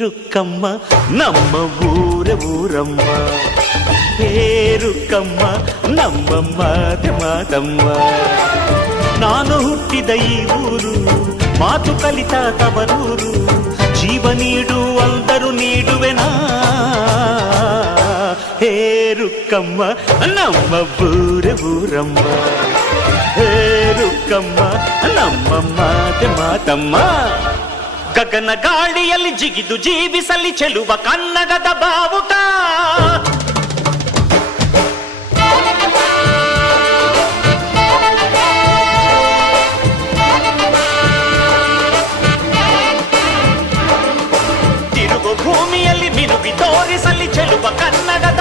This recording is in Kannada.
ರುಕ್ಕಮ್ಮ ನಮ್ಮ ಊರಮ್ಮ ರುಕ್ಕಮ್ಮ ನಮ್ಮ ಮಾತಮ್ಮ. ನಾನು ಹುಟ್ಟಿದ ಈ ಊರು ಮಾತು ಕಲಿತ ತವರೂರು. ಜೀವ ನೀಡು ಅಂದರು ನೀಡುವೆನಾ. ರುಕ್ಕಮ್ಮ ನಮ್ಮ ಊರಮ್ಮ ರುಕ್ಕಮ್ಮ ನಮ್ಮ ಮಾತಮ್ಮ. ಗಗನ ಗಾಳಿಯಲ್ಲಿ ಜಿಗಿದು ಜೀವಿಸಲಿ ಚೆಲುವ ಕನ್ನಡದ ಬಾವುಟ. ತಿರುಗು ಭೂಮಿಯಲ್ಲಿ ಮಿನುಗಿ ತೋರಿಸಲಿ ಚೆಲುವ ಕನ್ನಡದ